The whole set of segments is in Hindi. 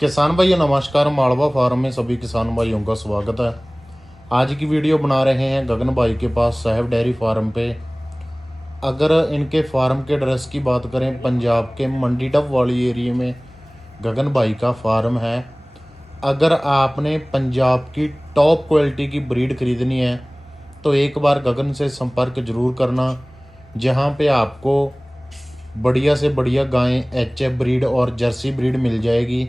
किसान भाइयों नमस्कार। मालवा फार्म में सभी किसान भाइयों का स्वागत है। आज की वीडियो बना रहे हैं गगन भाई के पास साहेब डेयरी फार्म पे। अगर इनके फार्म के एड्रेस की बात करें, पंजाब के मंडी डब वाली एरिया में गगन भाई का फार्म है। अगर आपने पंजाब की टॉप क्वालिटी की ब्रीड खरीदनी है तो एक बार गगन से संपर्क जरूर करना, जहां पे आपको बढ़िया से बढ़िया गायें एच एफ ब्रीड और जर्सी ब्रीड मिल जाएगी,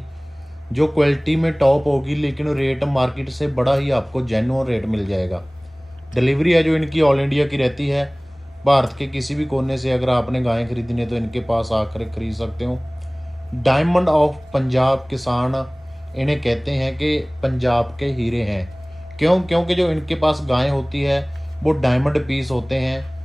जो क्वालिटी में टॉप होगी, लेकिन रेट मार्केट से बड़ा ही आपको जेन्युइन रेट मिल जाएगा। डिलीवरी है जो इनकी ऑल इंडिया की रहती है। भारत के किसी भी कोने से अगर आपने गायें खरीदनी है तो इनके पास आकर खरीद सकते हो। डायमंड ऑफ पंजाब किसान इन्हें कहते हैं कि पंजाब के हीरे हैं। क्यों? क्योंकि जो इनके पास गायें होती है वो डायमंड पीस होते हैं,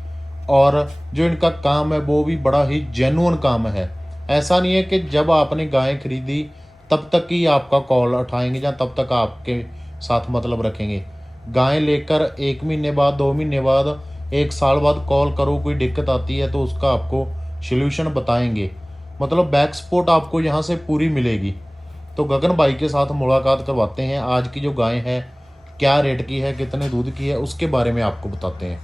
और जो इनका काम है वो भी बड़ा ही जेन्युइन काम है। ऐसा नहीं है कि जब आपने गायें खरीदी तब तक ही आपका कॉल उठाएंगे या तब तक आपके साथ मतलब रखेंगे। गायें लेकर 1 महीने बाद, 2 महीने बाद, 1 साल बाद कॉल करो, कोई दिक्कत आती है तो उसका आपको सल्यूशन बताएंगे। मतलब बैक सपोर्ट आपको यहाँ से पूरी मिलेगी। तो गगन भाई के साथ मुलाकात करवाते हैं। आज की जो गाय है क्या रेट की है, कितने दूध की है, उसके बारे में आपको बताते हैं।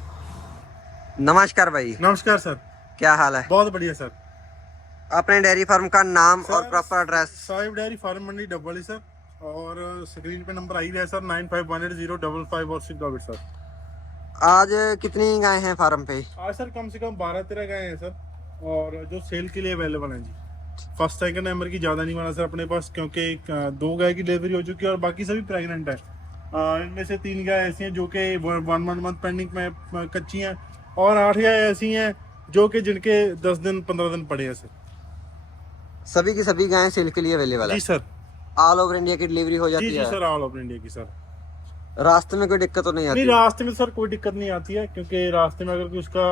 नमस्कार भाई। नमस्कार सर। क्या हाल है? बहुत बढ़िया सर। अपने डेयरी फार्म का नाम और sir proper address. Sahib dairy farm Mandi Dabwali sir, और स्क्रीन पे नंबर आई है सर 95180556 और 6 सर। आज कितनी गाय हैं फार्म पे? आज सर कम से कम 12-13 गाय हैं सर, और जो सेल के लिए अवेलेबल हैं जी। फर्स्ट सेकंड नंबर की ज़्यादा नहीं बना सर अपने पास, क्योंकि 2 गाय की डिलीवरी हो चुकी है और बाकी सभी प्रेग्नेंट है। इनमें से 3 गाय ऐसी हैं जो कि 1 मंथ पेंडिंग में कच्ची हैं, और 8 गाय ऐसी हैं जो कि जिनके 10 दिन 15 दिन पड़े हैं सर। सभी की सभी गायें सेल के लिए अवेलेबल है? जी सर। ऑल ओवर इंडिया की डिलीवरी हो जाती जी है? सर, ऑल ओवर इंडिया की सर। रास्ते में कोई दिक्कत तो नहीं आती? नहीं, रास्ते में सर कोई दिक्कत नहीं आती है, क्योंकि रास्ते में अगर कोई उसका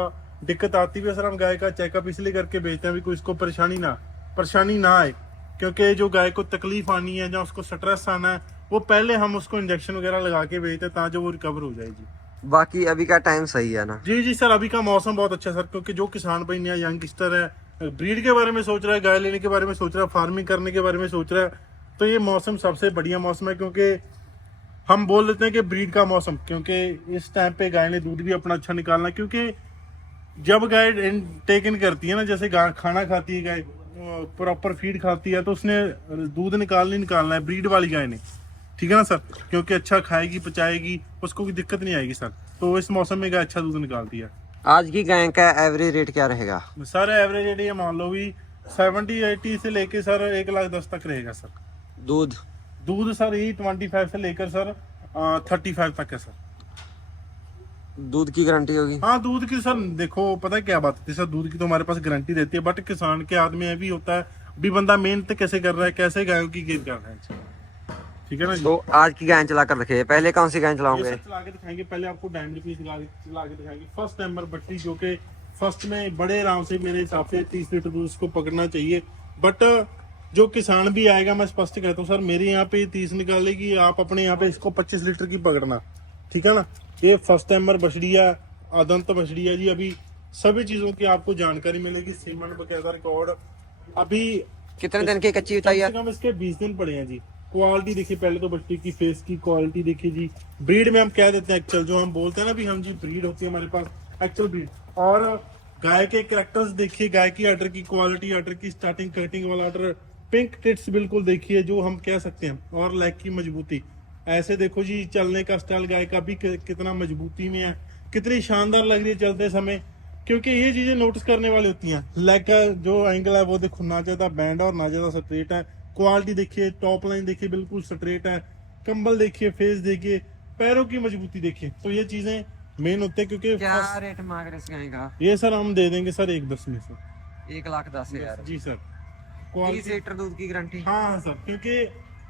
दिक्कत आती भी है सर, हम गाय का चेकअप इसलिए करके भेजते हैं भी कोई इसको परेशानी ना आए। क्योंकि जो गाय को तकलीफ आनी है या उसको स्ट्रेस आना है, वो पहले हम उसको इंजेक्शन वगैरह लगा के भेजते हैं ताकि वो रिकवर हो जाएगी। बाकी अभी का टाइम सही है ना? जी जी सर, अभी का मौसम बहुत अच्छा है सर, क्योंकि जो किसान भाई नया यंगस्टर है, ब्रीड के बारे में सोच रहा है, गाय लेने के बारे में सोच रहा है, फार्मिंग करने के बारे में सोच रहा है, तो ये मौसम सबसे बढ़िया मौसम है। क्योंकि हम बोल देते हैं कि ब्रीड का मौसम, क्योंकि इस टाइम पे गाय ने दूध भी अपना अच्छा निकालना है। क्योंकि जब गाय टेक इन करती है ना, जैसे गाय खाना खाती है, गाय प्रॉपर फीड खाती है, तो उसने दूध निकालना है ब्रीड वाली गाय ने, ठीक है ना सर। क्योंकि अच्छा खाएगी, पचाएगी, उसको कोई दिक्कत नहीं आएगी सर। तो इस मौसम में गाय अच्छा दूध निकालती है। आज की गाय का एवरेज रेट क्या रहेगा? सर एवरेज रेट ये मान लो भी 70-80 से लेके सर 1,10,000 तक रहेगा सर। दूध दूध सर यही 25 से लेकर सर 35 तक है सर। दूध की गारंटी होगी? हाँ, दूध की सर देखो पता है क्या बात है सर, दूध की तो हमारे पास गारंटी रहती है, बट किसान के हाथ में भी होता है भी बंदा मेहनत कैसे कर रहा है, कैसे गायों की केयर कर रहा है, ठीक है ना जी। तो आज की गाय चला कर रखे। पहले कौन सी गाय ये चलाओगे? सब चला के दिखाएंगे। पहले आपको डायमंड पीस चला के दिखाएंगे। फर्स्ट नंबर बट्टी, जो कि फर्स्ट में बड़े आराम से मेरे हिसाब से 30 लीटर दूध उसको पकड़ना चाहिए। बट जो किसान भी आएगा, मैं स्पष्ट कहता हूँ सर, मेरे यहाँ पे 30 निकालेगी, आप अपने यहाँ पे इसको 25 लीटर की पकड़ना, ठीक है ना। ये फर्स्ट टाइमर बछड़िया, आदंत बछड़िया जी। अभी सभी चीजों की आपको जानकारी मिलेगी, सीमन बकायदा रिकॉर्ड। अभी कितने दिन की कच्ची बताइए? कम से कम इसके 20 दिन पड़े हैं जी। क्वालिटी देखिए पहले तो बच्चे की, फेस की क्वालिटी देखिए जी। ब्रीड में हम कह देते हैं एक्चुअल, जो हम बोलते हैं ना भी हम जी ब्रीड होती है हमारे पास एक्चुअल ब्रीड। और गाय के कैरेक्टर्स देखिए, गाय की अडर की क्वालिटी, अडर की स्टार्टिंग कटिंग वाला अडर, पिंक टिट्स बिल्कुल देखिए जो हम कह सकते हैं, और लेग की मजबूती ऐसे देखो जी। चलने का स्टाइल गाय का भी कितना मजबूती में है, कितनी शानदार लग रही है चलते समय। क्योंकि ये चीजें नोटिस करने वाली होती हैं। लेग का जो एंगल है वो देखो, ना ज्यादा बैंड और ना ज्यादा स्ट्रेट है। क्वालिटी देखिए, टॉप लाइन देखिए बिल्कुल स्ट्रेट है। कंबल देखिए, फेस देखिए, पैरों की मजबूती देखिए। तो ये चीजें मेन होते हैं। क्योंकि क्या रेट मांग रहे इस गाय का? ये सर हम दे देंगे सर 1,10,000 में सर। 1,10,000? जी सर। 30 लीटर दूध की गारंटी? हाँ सर, क्योंकि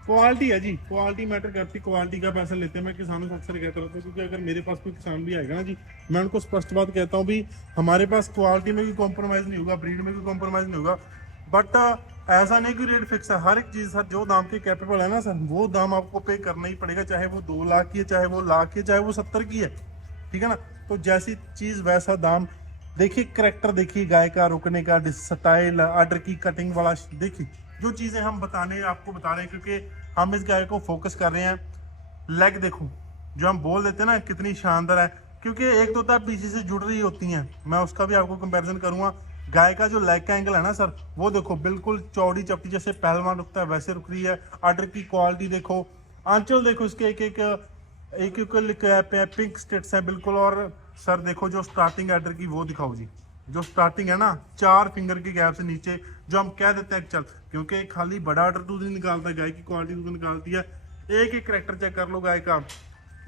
क्वालिटी है जी, क्वालिटी मैटर करती है, क्वालिटी का पैसा लेते हैं। मैं किसानों से अक्सर कहता रहता हूँ, क्योंकि अगर मेरे पास कोई किसान भी आएगा ना जी, मैं उनको स्पष्ट बात कहता हूँ भी हमारे पास क्वालिटी में भी कॉम्प्रोमाइज नहीं होगा, ब्रीड में भी कॉम्प्रोमाइज नहीं होगा। बट ऐसा नहीं कि रेट फिक्स है। हर एक चीज सर जो दाम के कैपेबल है ना सर, वो दाम आपको पे करना ही पड़ेगा, चाहे वो 2 लाख की है, चाहे वो लाख की है, चाहे वो 70 की है, ठीक है ना। तो जैसी चीज वैसा दाम। देखिए करेक्टर देखिए गाय का, रुकने का स्टाइल, आर्डर की कटिंग वाला देखिए, जो चीज़ें हम आपको बता रहे हैं, क्योंकि हम इस गाय को फोकस कर रहे हैं। लेग देखो, जो हम बोल देते हैं ना कितनी शानदार है, क्योंकि एक तो होता है पीछे से जुड़ रही होती हैं, मैं उसका भी आपको कंपैरिजन करूंगा। गाय का जो लेग का एंगल है ना सर, वो देखो बिल्कुल चौड़ी चपटी, जैसे पहलवान रुकता है वैसे रुक रही है। आर्डर की क्वालिटी देखो, आंचल देखो, इसके एक पिंक स्टेट्स है बिल्कुल। और सर देखो जो स्टार्टिंग आर्डर की वो दिखाओ जी, जो स्टार्टिंग है ना 4 फिंगर की गैप से नीचे, जो हम कह देते हैं चल, क्योंकि खाली बड़ा आर्डर दूध नहीं निकालता, गाय की क्वालिटी दूध निकालती है। एक एक करेक्टर चेक कर लो गाय का,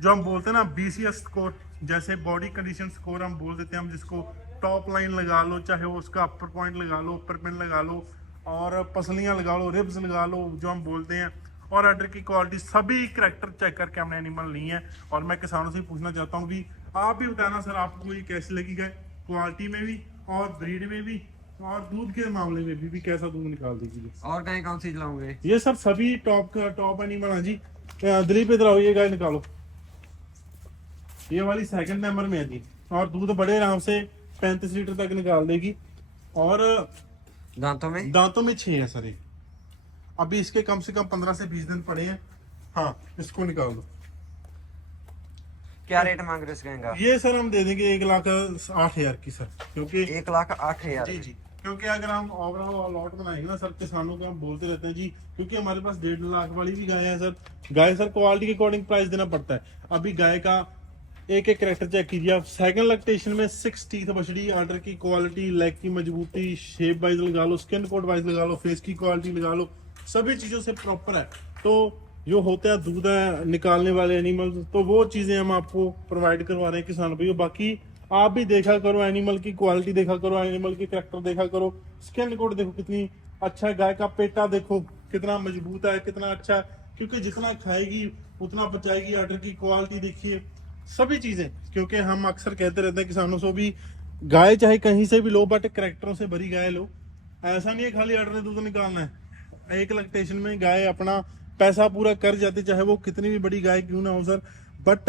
जो हम बोलते हैं ना BCS स्कोर, जैसे बॉडी कंडीशन स्कोर हम बोल देते हैं, हम जिसको टॉप लाइन लगा लो, चाहे वो उसका अपर पॉइंट लगा लो, अपर पिन लगा लो, और पसलियां लगा लो, रिब्स लगा लो, जो हम बोलते हैं, और आर्डर की क्वालिटी, सभी करेक्टर चेक करके हमने एनिमल ली है। और मैं किसानों से पूछना चाहता हूँ भी, आप भी बताना सर आपको ये कैसी लगी गाय, क्वालिटी में भी और ब्रीड में भी और दूध के मामले में भी कैसा दूध निकाल दीजिए। और गाय कौन सी चलाओगे? ये सब सभी टॉप एनिमल है जी। दिलीप इधर आओ, ये गाय निकालो, ये वाली सेकंड नंबर में है जी, और दूध बड़े आराम से 35 लीटर तक निकाल देगी। और दांतों में 6 है सर ये, अभी इसके कम से कम 15 से 20 दिन पड़े हैं। हाँ, इसको निकाल दो। क्या रेट मांग रहे हो इस गाय का? ये सर हम दे देंगे 1,08,000 की सर, क्योंकि 1,08,000। जी, क्योंकि अगर हम ओवरऑल लॉट बनाएंगे ना सर, किसानों को हम बोलते रहते हैं जी, क्योंकि हमारे पास 1.5 लाख वाली भी गाय है सर। गाय सर क्वालिटी के अकॉर्डिंग प्राइस देना पड़ता है। अभी गाय का एक एक करेक्टर चेक कीजिए आप। सेकंड लैक्टेशन में 6 टीथ बछड़ी, आर्डर की क्वालिटी, लेग की मजबूती, शेप वाइज लगा लो, स्किन कोट वाइज लगा लो, फेस की क्वालिटी लगा लो, सभी चीजों से प्रॉपर है। तो जो होता है दूध निकालने वाले एनिमल, तो वो चीजें हम आपको प्रोवाइड करवा रहे हैं किसान भाइयों। बाकी आप भी देखा करो, एनिमल की क्वालिटी देखा करो, एनिमल की करेक्टर देखा करो, स्किन कोट देखो कितनी अच्छा है, गाय का पेटा देखो कितना मजबूत है, कितना अच्छा है, क्योंकि जितना खाएगी उतना बचाएगी। आर्डर की क्वालिटी देखिए, सभी चीजें, क्योंकि हम अक्सर कहते रहते हैं किसानों से भी, गाय चाहे कहीं से भी लो, बट करेक्टरों से भरी गाय लो। ऐसा नहीं है खाली आर्डर दूध निकालना है। एक लैक्टेशन में गाय अपना पैसा पूरा कर जाती, चाहे वो कितनी भी बड़ी गाय क्यों ना हो सर। बट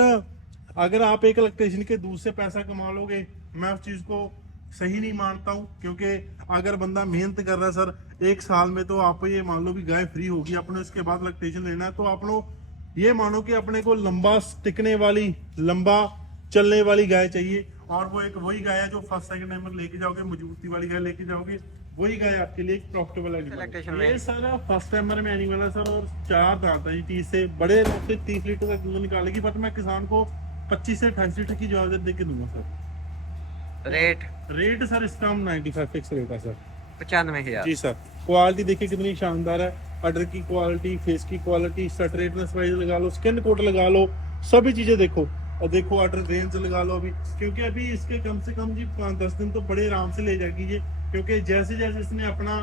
अगर आप एक लैक्टेशन के दूध से पैसा कमा लोगे, मैं उस चीज को सही नहीं मानता हूँ। क्योंकि अगर बंदा मेहनत कर रहा है सर, 1 साल में तो आप ये मान लो भी गाय फ्री होगी, अपने उसके बाद लैक्टेशन लेना है, तो आप लोग ये मानो कि अपने को लंबा टिकने वाली, लंबा चलने वाली गाय चाहिए। और वो एक वही गाय है जो फर्स्ट सेकंड नंबर लेके जाओगे, मजबूती वाली गाय लेके जाओगे, वही गाय आपके लिए एक प्रॉफिटेबल एनिमल है। ये सर फर्स्ट टाइमर में एनिमल है सर, और 4 दांत है जी, 30 से बड़े से 30 लीटर तक दूध निकालेगी। बट मैं किसान को 25 से 28 लीटर की जवाब दे के दूंगा सर। रेट सर इसका हम 95 फिक्स रेट है सर, 95,000 जी सर। क्वालिटी देखिए कितनी शानदार है, आर्डर की क्वालिटी, फेस की क्वालिटी, स्ट्रेटनेस वाइज लगा लो, स्किन कोट लगा लो, सभी चीजें देखो। और देखो आर्डर रेंज लगा लो अभी, क्योंकि अभी इसके कम से कम जी 5-10 दिन तो बड़े आराम से ले जाएगी ये, क्योंकि जैसे जैसे इसने अपना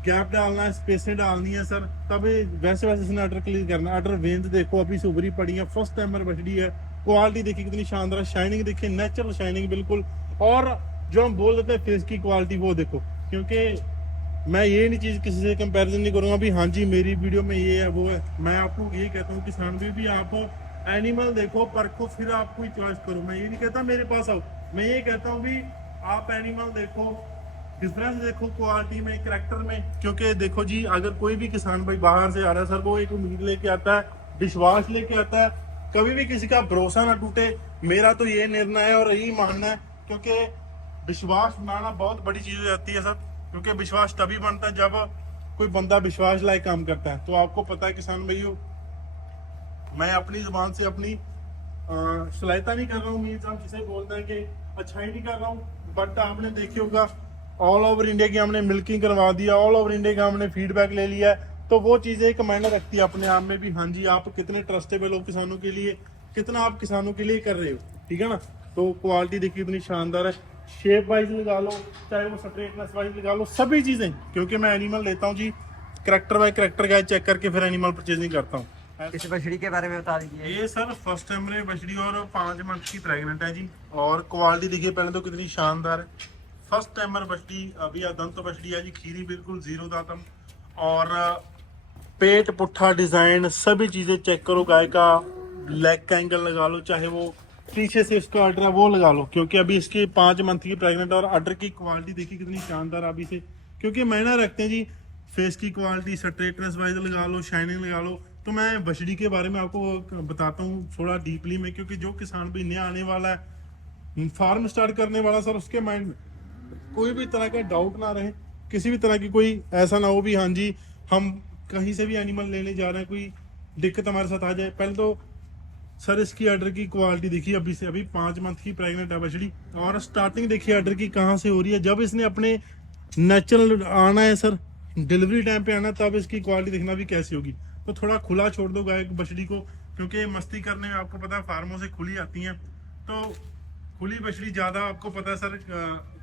गैप डालना है, स्पेसें डालनी है सर, तब वैसे वैसे इसने आर्डर क्लियर करना है। आर्डर रेंज देखो अभी से उभरी पड़ी है, फर्स्ट टाइमर बछड़ी है। क्वालिटी देखिए कितनी शानदार, शाइनिंग देखिए, नेचुरल शाइनिंग बिल्कुल। और जो हम बोल देते हैं फेस की क्वालिटी, वो देखो, क्योंकि मैं ये नहीं चीज किसी से कंपैरिजन नहीं करूंगा भी हाँ जी मेरी वीडियो में ये है वो है। मैं आपको ये कहता हूँ किसान भी आप एनिमल देखो, परखो, फिर आप कोई चॉइस करो। मैं ये नहीं कहता मेरे पास आओ, मैं ये कहता हूँ भी आप एनिमल देखो, डिफरेंस देखो क्वालिटी में, करेक्टर में। क्योंकि देखो जी, अगर कोई भी किसान भाई बाहर से आ रहा है सर, वो एक उम्मीद लेके आता है, विश्वास लेके आता है, कभी भी किसी का भरोसा ना टूटे। मेरा तो ये निर्णय है और यही मानना है, क्योंकि विश्वास बनाना बहुत बड़ी चीज हो जाती है सर। क्योंकि विश्वास तभी बनता है जब कोई बंदा विश्वास लायक काम करता है। तो आपको पता है किसान भाइयों, मैं अपनी जुबान से अपनी सलाहता नहीं कर रहा हूँ, मीन्स हम जिसे बोलते हैं कि अच्छाई नहीं कर रहा हूँ। बट आपने देखे होगा ऑल ओवर इंडिया की हमने मिल्किंग करवा दिया, ऑल ओवर इंडिया का हमने फीडबैक ले लिया है, तो वो चीज़ें एक मायने रखती है अपने आप में भी। हाँ जी, आप कितने ट्रस्टेबल हो किसानों के लिए, कितना आप किसानों के लिए कर रहे हो, ठीक है ना। तो क्वालिटी देखिए इतनी शानदार है, शेप वाइज लगा लो, चाहे वो स्ट्रेटनेस वाइज लगा लो, सभी चीज़ें। क्योंकि मैं एनिमल लेता हूँ जी, करेक्टर बाय करेक्टर गाय चेक करके फिर एनिमल परचेजिंग करता हूँ। इस बछड़ी के बारे में बता दीजिए। ये सर फर्स्ट टाइम में बछड़ी और 5 मंथ की प्रेग्नेंट है जी। और क्वालिटी देखिए पहले तो कितनी शानदार है, फर्स्ट टाइमर बछड़ी, अभी दंत तो बछड़ी है जी, खीरी बिल्कुल 0 दांतम, और पेट पुट्ठा डिजाइन, सभी चीजें चेक करो। गाय का लेग का एंगल लगा लो, चाहे वो पीछे से इसका आर्डर है वो लगा लो, क्योंकि अभी इसकी 5 मंथ की प्रेग्नेंट। और आर्डर की क्वालिटी देखिए कितनी शानदार, अभी से क्योंकि मैंने रखते हैं जी फेस की क्वालिटी, स्ट्रेटनेस वाइज लगा लो, शाइनिंग लगा लो। तो मैं बछड़ी के बारे में आपको बताता हूँ थोड़ा डीपली में, क्योंकि जो किसान भी नया आने वाला है, फार्म स्टार्ट करने वाला सर, उसके माइंड में कोई भी तरह का डाउट ना रहे, किसी भी तरह की कोई ऐसा ना हो भी हाँ जी हम कहीं से भी एनिमल लेने जा रहे हैं कोई दिक्कत हमारे साथ आ जाए। पहले तो सर इसकी अडर की क्वालिटी देखिए, अभी से अभी 5 मंथ की प्रेग्नेंट है बछड़ी, और स्टार्टिंग देखिए अडर की कहाँ से हो रही है। जब इसने अपने नेचुरल आना है सर, डिलीवरी टाइम पे आना, तब इसकी क्वालिटी देखना भी कैसी होगी। तो थोड़ा खुला छोड़ दो गाय बछड़ी को, क्योंकि मस्ती करने में आपको पता है फार्मों से खुली आती हैं, तो खुली बछड़ी ज़्यादा आपको पता है सर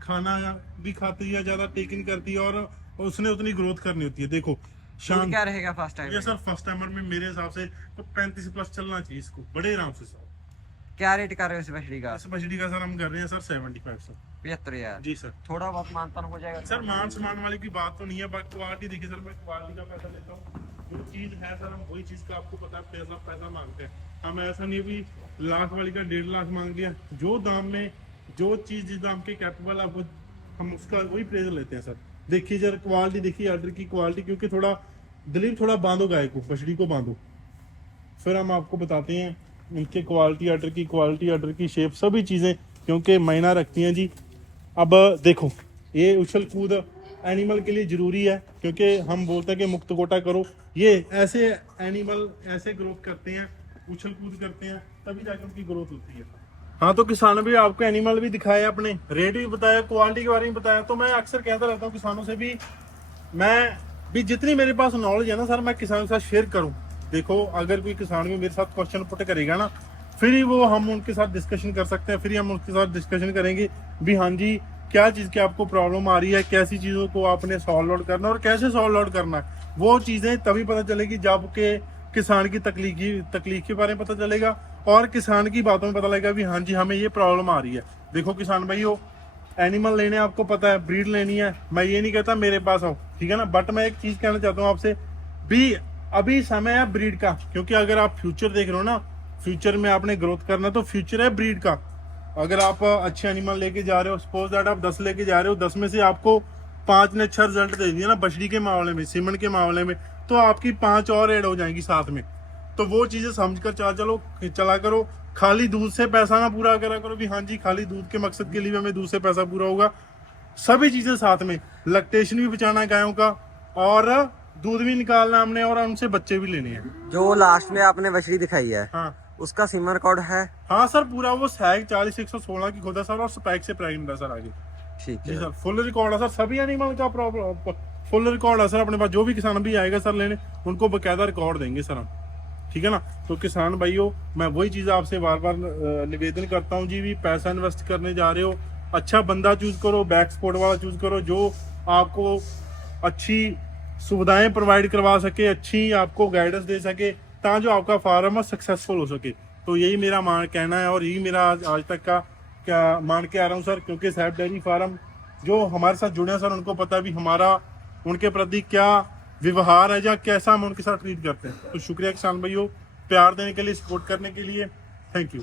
खाना भी खाती है, ज़्यादा टेकिंग करती है, और उसने उतनी ग्रोथ करनी होती है। देखो शाम क्या रहेगा फर्स्ट टाइम? ये सर फर्स्ट टाइमर में मेरे हिसाब से तो 35 प्लस चलना चाहिए इसको बड़े आराम से सर। क्या रेट कर रहे हो इस बछड़ी का? इस बछड़ी का सर हम कर रहे हैं सर 75 सर। 75,000 जी सर। थोड़ा बहुत मानतान हो जाएगा सर मान सम्मान वाली की बात तो नहीं है, बट क्वालिटी देखिए सर, मैं क्वालिटी का पैसा लेता हूँ। जो चीज है सर हम वही चीज का आपको पता है पैसा मांगते हैं हम। ऐसा नहीं भी लाख वाली का 1.5 लाख मांग लिया। जो दाम में जो चीज जिस दाम के कैपेबल है वो हम उसका वही प्रेजर लेते हैं सर। देखिए सर क्वालिटी देखिए ऑर्डर की क्वालिटी, क्योंकि थोड़ा दिलीप थोड़ा बांधो गाय को, बछड़ी को बांधो, फिर हम आपको बताते हैं उनके क्वालिटी, ऑर्डर की शेप, सभी चीज़ें, क्योंकि मायना रखती हैं जी। अब देखो ये उछल कूद एनिमल के लिए ज़रूरी है, क्योंकि हम बोलते हैं कि मुक्त गोटा करो, ये ऐसे एनिमल ऐसे ग्रोथ करते हैं, उछल कूद करते हैं, तभी जाकर उनकी ग्रोथ होती है। हाँ तो किसान भी आपको एनिमल भी दिखाया, अपने रेट भी बताया, क्वालिटी के बारे में बताया। तो मैं अक्सर कहता रहता हूँ किसानों से भी, मैं भी जितनी मेरे पास नॉलेज है ना सर, मैं किसानों के साथ शेयर करूं। देखो अगर कोई किसान भी मेरे साथ क्वेश्चन पुट करेगा ना, फिर ही वो हम उनके साथ डिस्कशन कर सकते हैं, फिर ही हम उनके साथ डिस्कशन करेंगे भी हाँ जी क्या चीज़ की आपको प्रॉब्लम आ रही है, कैसी चीज़ों को आपने सॉल्व आउट करना और कैसे सॉल्व आउट करना है। वो चीज़ें तभी पता चलेगी जब के किसान की तकलीफ के बारे में पता चलेगा, और किसान की बातों में पता लगेगा भी हाँ जी हमें ये प्रॉब्लम आ रही है। देखो किसान भाइयों, एनिमल लेने आपको पता है, ब्रीड लेनी है, मैं ये नहीं कहता मेरे पास आओ, ठीक है ना, बट मैं एक चीज कहना चाहता हूँ आपसे भी, अभी समय है ब्रीड का, क्योंकि अगर आप फ्यूचर देख रहे हो ना, फ्यूचर में आपने ग्रोथ करना, तो फ्यूचर है ब्रीड का। अगर आप अच्छे एनिमल लेके जा रहे हो, सपोज दैट आप 10 लेके जा रहे हो, 10 में से आपको 5 ने अच्छा रिजल्ट दे दिया ना बछड़ी के मामले में, सीमन के मामले में, तो आपकी 5 और ऐड हो जाएंगी साथ में। तो वो चीजें समझकर चला करो। खाली दूध से पैसा ना पूरा करा करो भी हाँ जी खाली दूध के मकसद के लिए हमें दूध से पैसा पूरा होगा। सभी चीजें साथ में, लैक्टेशन भी बचाना है गायों का, और दूध भी निकालना हमने, और उनसे बच्चे भी लेने हैं। जो लास्ट में आपने बछड़ी दिखाई है, हाँ उसका सीमन रिकॉर्ड है? हाँ सर पूरा वो सैग 40-116 की खुदा सर, और स्पैक से प्रेग्नेंट है सर आगे। ठीक जी है सर फुल रिकॉर्ड है सर, सभी एनिमल का प्रॉब्लम फुल रिकॉर्ड है सर अपने पास। जो भी किसान भी आएगा सर लेने, उनको बकायदा रिकॉर्ड देंगे सर हम, ठीक है ना। तो किसान भाइयों मैं वही चीज़ आपसे बार बार निवेदन करता हूँ जी, भी पैसा इन्वेस्ट करने जा रहे हो, अच्छा बंदा चूज करो, बैक सपोर्ट वाला चूज करो, जो आपको अच्छी सुविधाएं प्रोवाइड करवा सके, अच्छी आपको गाइडेंस दे सके, ताकि आपका फार्म सक्सेसफुल हो सके। तो यही मेरा कहना है, और यही मेरा आज तक का क्या मान के आ रहा हूँ सर, क्योंकि सैफ डेयरी फार्म जो हमारे साथ जुड़े हैं सर, उनको पता भी हमारा उनके प्रति क्या व्यवहार है, या कैसा हम उनके साथ ट्रीट करते हैं। तो शुक्रिया किसान भाइयों, प्यार देने के लिए, सपोर्ट करने के लिए, थैंक यू।